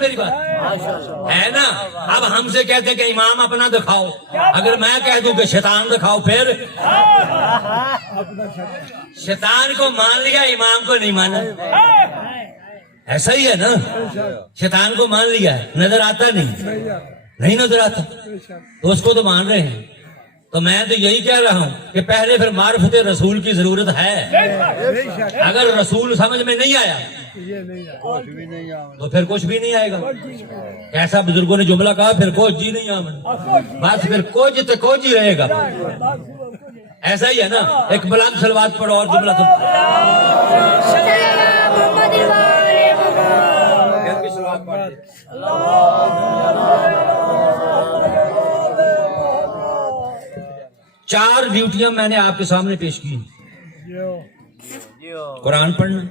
نہیں میری بات ہے نا؟ اب ہم سے کہتے ہیں کہ امام اپنا دکھاؤ، اگر میں کہہ دوں کہ شیطان دکھاؤ پھر شیطان کو مان لیا، امام کو نہیں مانا، ایسا ہی ہے نا؟ شیطان کو مان لیا ہے، نظر آتا نہیں نظر آتا، تو اس کو تو مان رہے ہیں۔ تو میں تو یہی کہہ رہا ہوں کہ پہلے پھر معرفت رسول کی ضرورت ہے۔ اگر رسول سمجھ میں نہیں آیا تو پھر کچھ بھی نہیں آئے گا۔ ایسا بزرگوں نے جملہ کہا، پھر کچھ جی نہیں آمن، بس پھر کچھ تو کچھ ہی رہے گا۔ ایسا ہی ہے نا؟ ایک بلند صلوات پڑھو اور جملہ تو چار ڈیوٹیاں میں نے آپ کے سامنے پیش کی۔ قرآن پڑھنا،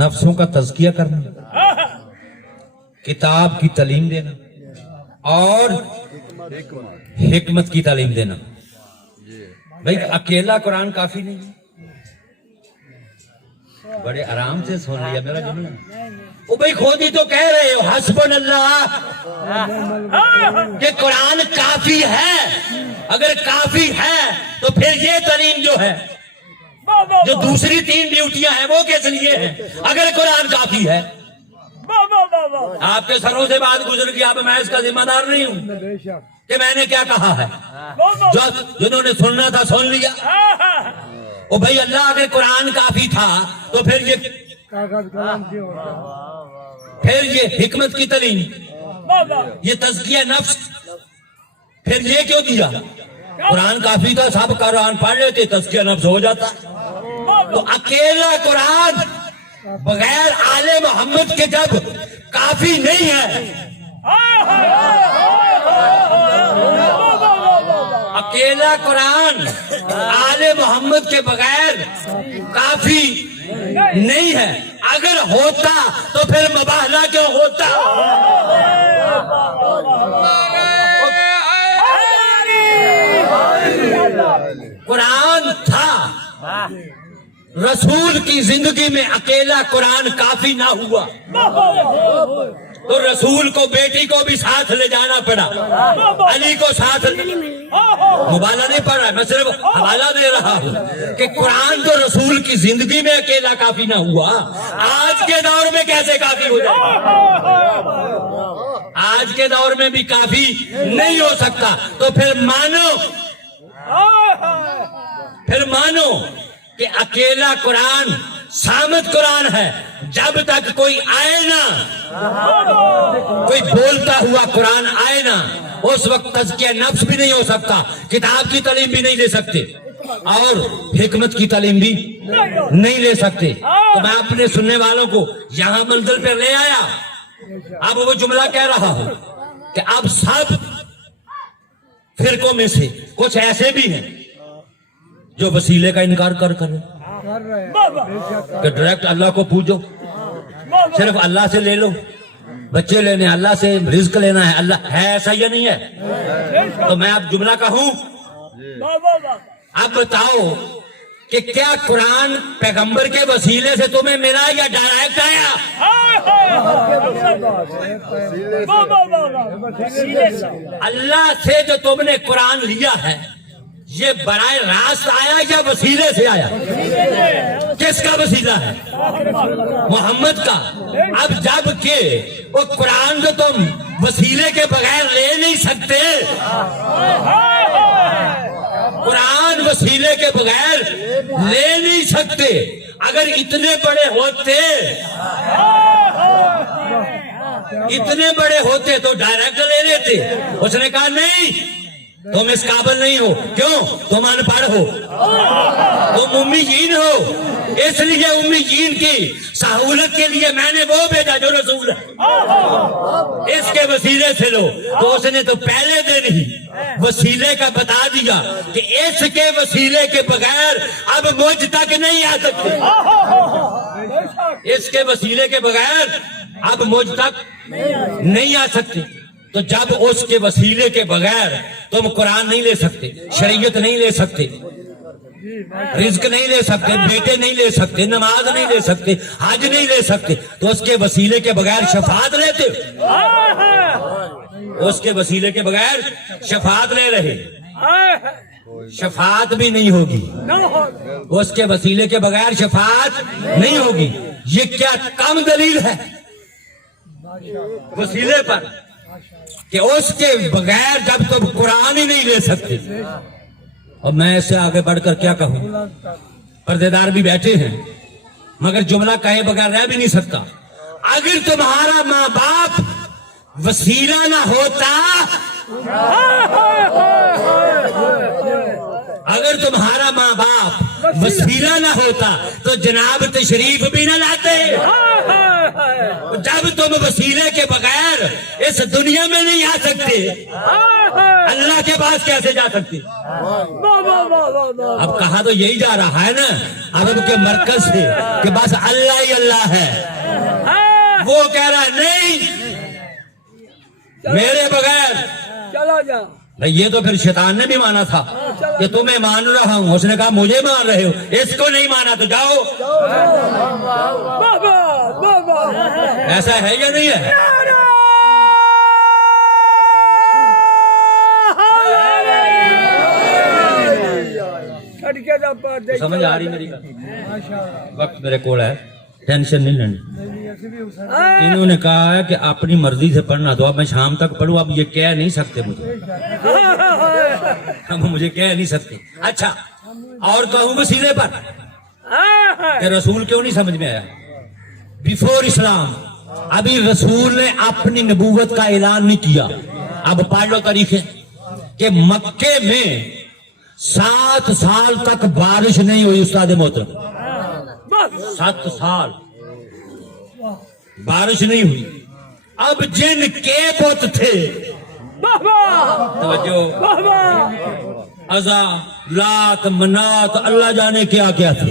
نفسوں کا تزکیہ کرنا، کتاب کی تعلیم دینا اور حکمت کی تعلیم دینا۔ بھائی اکیلا قرآن کافی نہیں، بڑے آرام سے سن لیا میرا جملہ۔ وہ بھائی خود ہی تو کہہ رہے ہو حسبنا اللہ کہ قرآن کافی ہے۔ اگر کافی ہے تو پھر یہ تعلیم جو ہے، جو دوسری تین ڈیوٹیاں ہیں وہ کس لیے ہیں؟ اگر قرآن کافی ہے، آپ کے سروں سے بات گزر گئی، اب میں اس کا ذمہ دار نہیں ہوں کہ میں نے کیا کہا ہے۔ جنہوں نے سننا تھا سن لیا۔ او بھائی اللہ اگر قرآن کافی تھا تو پھر یہ حکمت کی تعلیم، یہ تزکیہ نفس، پھر یہ کیوں دیا؟ قرآن کافی تھا، سب قرآن پڑھ لیتے، تزکیہ نفس ہو جاتا۔ تو اکیلا قرآن بغیر آل محمد کے جب کافی نہیں ہے، اکیلا قرآن آل محمد کے بغیر کافی نہیں ہے۔ اگر ہوتا تو پھر مباہلہ کیوں ہوتا؟ قرآن تھا، رسول کی زندگی میں اکیلا قرآن کافی نہ ہوا تو رسول کو بیٹی کو بھی ساتھ لے جانا پڑا، علی کو ساتھ۔ مبالغہ نہیں پڑھ رہا، میں صرف حوالہ دے رہا ہوں کہ قرآن تو رسول کی زندگی میں اکیلا کافی نہ ہوا، آج کے دور میں کیسے کافی ہو جائے؟ آج کے دور میں بھی کافی نہیں ہو سکتا۔ تو پھر مانو کہ اکیلا قرآن صامت قرآن ہے، جب تک کوئی آئے نا، کوئی بولتا ہوا قرآن آئے نا، اس وقت تزکیہ نفس بھی نہیں ہو سکتا، کتاب کی تعلیم بھی نہیں لے سکتے اور حکمت کی تعلیم بھی نہیں لے سکتے۔ تو میں اپنے سننے والوں کو یہاں منزل پہ لے آیا۔ اب وہ جملہ کہہ رہا ہوں کہ اب سب فرقوں میں سے کچھ ایسے بھی ہیں جو وسیلے کا انکار کریں کہ ڈائریکٹ اللہ کو پوجو، صرف اللہ سے لے لو، بچے لینے اللہ سے، رزق لینا ہے اللہ ہے، ایسا یا نہیں ہے؟ تو میں اب جملہ کہوں، اب بتاؤ کہ کیا قرآن پیغمبر کے وسیلے سے تمہیں ملا یا ڈائریکٹ آیا؟ اللہ سے جو تم نے قرآن لیا ہے یہ براہ راست آیا یا وسیلے سے آیا؟ کس کا وسیلہ ہے؟ محمد کا۔ اب جب کہ وہ قرآن کو تم وسیلے کے بغیر لے نہیں سکتے، قرآن وسیلے کے بغیر لے نہیں سکتے، اگر اتنے بڑے ہوتے تو ڈائریکٹ لے لیتے۔ اس نے کہا نہیں، تم اس قابل نہیں ہو۔ کیوں؟ تم ان پڑھ ہو، تم امیین ہو، اس لیے امیین کی سہولت کے لیے میں نے وہ بھیجا جو رسول ہے، اس کے وسیلے سے لو۔ تو اس نے تو پہلے دن ہی وسیلے کا بتا دیا کہ اس کے وسیلے کے بغیر اب مجھ تک نہیں آ سکتے، اس کے وسیلے کے بغیر اب مجھ تک نہیں آ سکتے۔ تو جب اس کے وسیلے کے بغیر تم قرآن نہیں لے سکتے، شریعت نہیں لے سکتے، رزق نہیں لے سکتے، بیٹے نہیں لے سکتے، نماز نہیں لے سکتے، حج نہیں لے سکتے، تو اس کے وسیلے کے بغیر شفاعت لیتے، اس کے وسیلے کے بغیر شفاعت لے رہے، شفاعت بھی نہیں ہوگی، اس کے وسیلے کے بغیر شفاعت نہیں ہوگی۔ یہ کیا کم دلیل ہے وسیلے پر کہ اس کے بغیر جب تم قرآن ہی نہیں لے سکتے۔ اور میں اس سے آگے بڑھ کر کیا کہوں، پردے دار بھی بیٹھے ہیں مگر جملہ کہے بغیر رہ بھی نہیں سکتا۔ اگر تمہارا ماں باپ وسیلہ نہ ہوتا، اگر تمہارا ماں باپ وسیلہ نہ ہوتا تو جناب تشریف بھی نہ لاتے۔ جب تم وسیلے کے بغیر اس دنیا میں نہیں آ سکتے، اللہ کے پاس کیسے جا سکتے؟ اب کہا تو یہی جا رہا ہے نا عرب کے مرکز سے کہ بس اللہ ہی اللہ ہے، وہ کہہ رہا ہے نہیں میرے بغیر چلا جا۔ یہ تو پھر شیطان نے بھی مانا تھا کہ تمہیں مان رہا ہوں، اس نے کہا مجھے مان رہے ہو، اس کو نہیں مانا تو جاؤ۔ بابا بابا ایسا ہے یا نہیں ہے؟ سمجھ آ رہی میری بات؟ وقت میرے کول ہے، ٹینشن نہیں لینی۔ انہوں نے کہا ہے کہ اپنی مرضی سے پڑھنا، تو اب میں شام تک پڑھوں، اب یہ کہہ نہیں سکتے مجھے، اب مجھے کہہ نہیں سکتے۔ اچھا اور کہوں وسیلے پر کہ رسول کیوں نہیں سمجھ میں آیا؟ بیفور اسلام ابھی رسول نے اپنی نبوت کا اعلان نہیں کیا۔ اب پڑھ لو تاریخیں کہ مکے میں 7 سال تک بارش نہیں ہوئی استاد محترم، 7 سال بارش نہیں ہوئی۔ اب جن کے بت تھے توجہ، عزا، لات، منات، اللہ جانے کیا کیا تھے،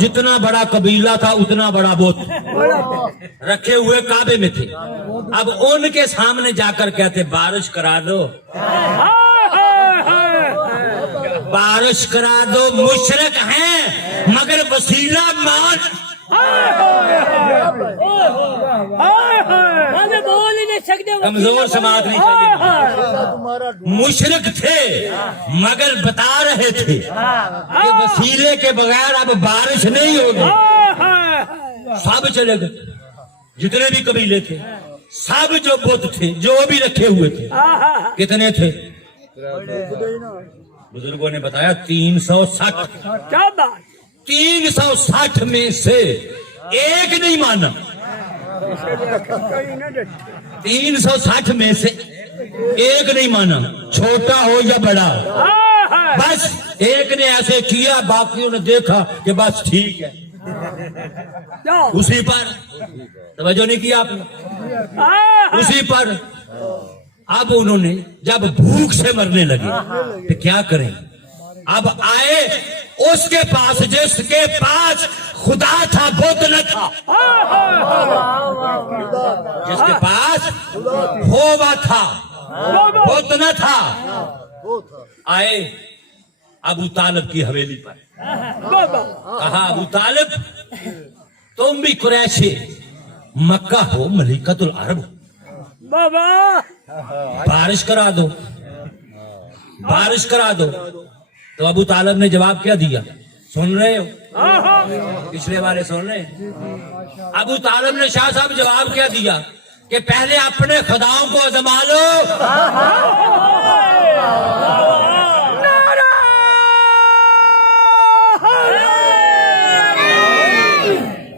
جتنا بڑا قبیلہ تھا اتنا بڑا بت رکھے ہوئے کعبے میں تھے۔ اب ان کے سامنے جا کر کہتے بارش کرا دو، بارش کرا دو، مشرک ہیں مگر وسیلہ مان۔ کمزور سماعت نہیں چاہیے، مشرک تھے مگر بتا رہے تھے کہ وسیلے کے بغیر اب بارش نہیں ہوگی۔ سب چلے گئے، جتنے بھی قبیلے تھے، سب جو بت تھے، جو بھی رکھے ہوئے تھے، کتنے تھے؟ بزرگوں نے بتایا 360۔ 360 میں سے ایک نہیں مانا، 360 میں سے ایک نہیں مانا، چھوٹا ہو یا بڑا، بس ایک نے ایسے کیا، باقیوں نے دیکھا کہ بس ٹھیک ہے، اسی پر توجہ نہیں کیا آپ نے، اسی پر۔ اب انہوں نے جب بھوک سے مرنے لگے تو کیا کریں؟ اب آئے اس کے پاس جس کے پاس خدا تھا بت نہ تھا، جس کے پاس ہوا تھا بت نہ تھا۔ آئے ابو طالب کی حویلی پر، کہا ابو طالب تم بھی قریشی مکہ ہو، ملکۃ العرب ہو، بارش کرا دو، بارش کرا دو۔ تو ابو طالب نے جواب کیا دیا؟ سن رہے ہو؟ پچھلے والے سن رہے ہیں؟ ابو طالب نے شاہ صاحب جواب کیا دیا کہ پہلے اپنے خداؤں کو آزما لو،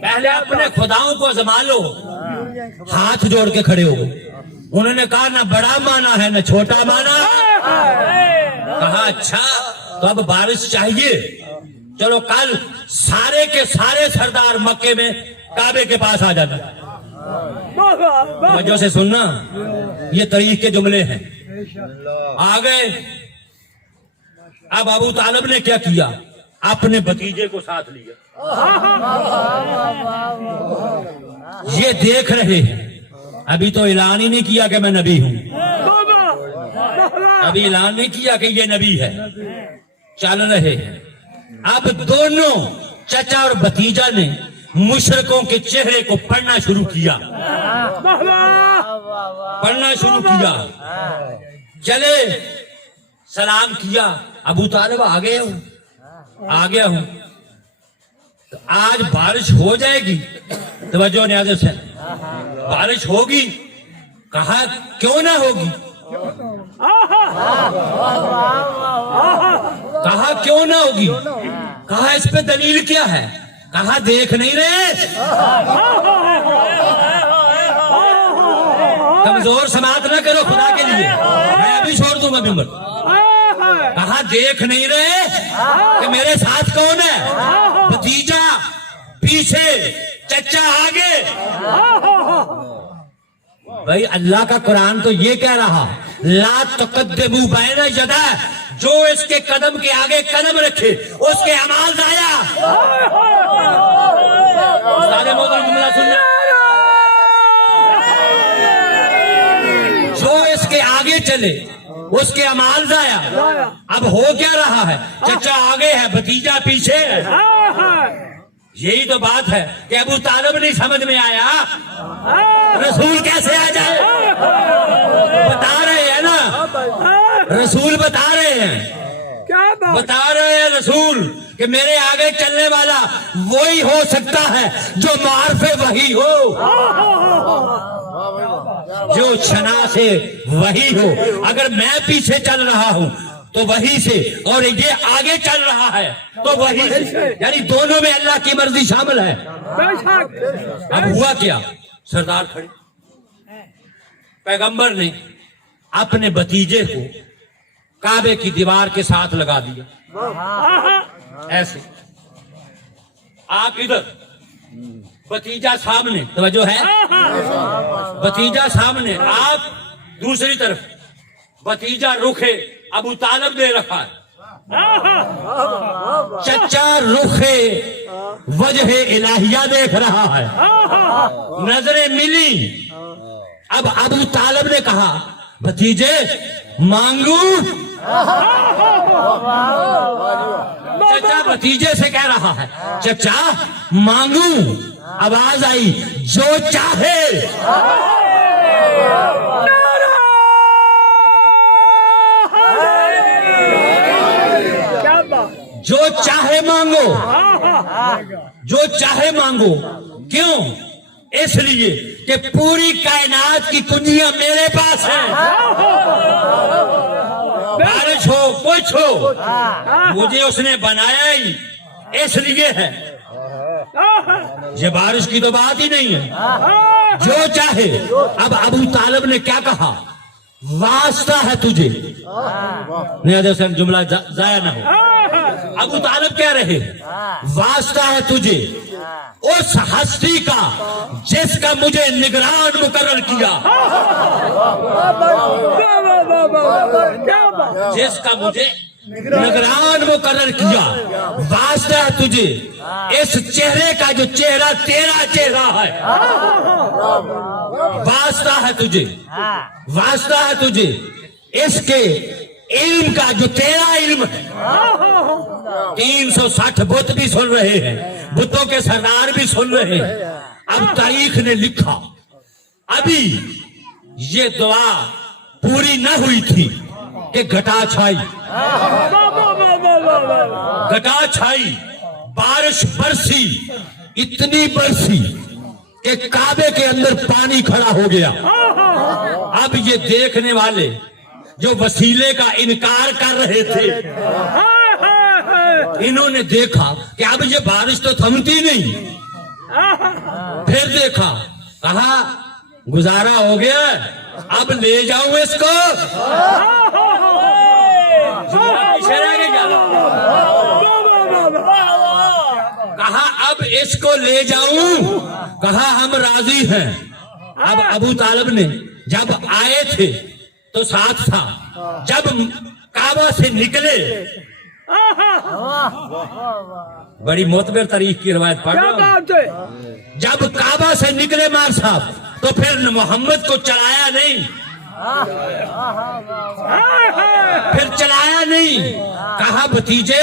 پہلے اپنے خداؤں کو آزما لو۔ ہاتھ جوڑ کے کھڑے ہو گئے۔ انہوں نے کہا نہ بڑا مانا ہے نہ چھوٹا مانا۔ کہا اچھا تو اب بارش چاہیے، چلو کل سارے کے سارے سردار مکے میں کعبے کے پاس آ جانا۔ وجہ سے سننا، یہ طریق کے جملے ہیں۔ آ گئے۔ اب ابو طالب نے کیا کیا؟ اپنے بھتیجے کو ساتھ لیا۔ یہ دیکھ رہے ہیں، ابھی تو اعلان ہی نہیں کیا کہ میں نبی ہوں، ابھی اعلان نہیں کیا کہ یہ نبی ہے، چل رہے ہیں۔ اب دونوں چچا اور بھتیجا نے مشرکوں کے چہرے کو پڑھنا شروع کیا، پڑھنا شروع کیا، چلے سلام کیا، ابو طالب آ گیا ہوں، تو آج بارش ہو جائے گی؟ توجہ نیاز سے، بارش ہوگی؟ کہا کیوں نہ ہوگی، کہا کیوں نہ ہوگی، کہا اس پہ دلیل کیا ہے، کہا دیکھ نہیں رہے؟ کمزور سماعت نہ کرو خدا کے لیے، میں ابھی چھوڑ دوں گا ممبر۔ کہا دیکھ نہیں رہے کہ میرے ساتھ کون ہے؟ بھتیجا پیچھے، چچا آگے۔ بھائی اللہ کا قرآن تو یہ کہہ رہا لا تقدموا بین یدی، جو اس کے قدم کے آگے قدم رکھے اس کے اعمال ضائع۔ سارے محترم جملہ سننا، جو اس کے آگے چلے اس کے اعمال ضائع۔ اب ہو کیا رہا ہے؟ چچا آگے ہے، بھتیجا پیچھے ہے۔ یہی تو بات ہے کہ ابو طالب نہیں سمجھ میں آیا رسول کیسے آ جائے۔ بتا رہے ہیں نا، رسول بتا رہے ہیں، بتا رہے ہیں رسول کہ میرے آگے چلنے والا وہی ہو سکتا ہے جو معرف وحی ہو، جو شنا سے وحی ہو۔ اگر میں پیچھے چل رہا ہوں تو وحی سے، اور یہ آگے چل رہا ہے تو وحی سے، یعنی دونوں میں اللہ کی مرضی شامل ہے۔ اب ہوا کیا؟ سردار کھڑے، پیغمبر نے اپنے بھتیجے کو کعبے کی دیوار کے ساتھ لگا دیا، ایسے آپ ادھر، بھتیجا سامنے، توجہ ہے، بھتیجا سامنے، آپ دوسری طرف، بھتیجا رخے ابو طالب نے رکھا ہے، چچا رخے وجہ الہیہ دیکھ رہا ہے، نظریں ملی۔ اب ابو طالب نے کہا بھتیجے مانگو، چچا بھتیجے سے کہہ رہا ہے چچا مانگو، آواز آئی جو چاہے، جو چاہے مانگو، جو چاہے مانگو۔ کیوں؟ اس لیے کہ پوری کائنات کی کنجیاں میرے پاس ہیں، بارش ہو کچھ ہو مجھے اس نے بنایا ہی اس لیے ہے، یہ بارش کی تو بات ہی نہیں ہے، جو چاہے۔ اب ابو طالب نے کیا کہا؟ واسطہ ہے تجھے، جملہ ضائع نہ ہو۔ ابو طالب کہہ رہے واسطہ ہے تجھے اس ہستی کا جس کا مجھے نگران مقرر کیا، جس کا مجھے نگران مقرر کیا، واسطہ ہے تجھے اس چہرے کا جو چہرہ تیرا چہرہ ہے، واسطہ ہے تجھے، واسطہ ہے تجھے اس کے علم کا جو تیرا علم ہے۔ 360 بت بھی سن رہے ہیں، بتوں کے سردار بھی سن رہے ہیں۔ اب تاریخ نے لکھا ابھی یہ دعا پوری نہ ہوئی تھی کہ گھٹا چھائی، گھٹا چھائی، بارش برسی، اتنی برسی کہ کعبے کے اندر پانی کھڑا ہو گیا۔ اب یہ دیکھنے والے جو وسیلے کا انکار کر رہے تھے، انہوں نے دیکھا کہ اب یہ بارش تو تھمتی نہیں، پھر دیکھا، کہا گزارا ہو گیا، اب لے جاؤں اس کو، کہا اب اس کو لے جاؤں، کہا ہم راضی ہیں۔ اب ابو طالب نے جب آئے تھے تو ساتھ تھا، جب کعبہ سے نکلے، بڑی معتبر تاریخ کی روایت پڑھ رہا ہوں، جب کعبہ سے نکلے مار صاحب تو پھر محمد کو چڑھایا نہیں، پھر چلایا نہیں، کہا بھتیجے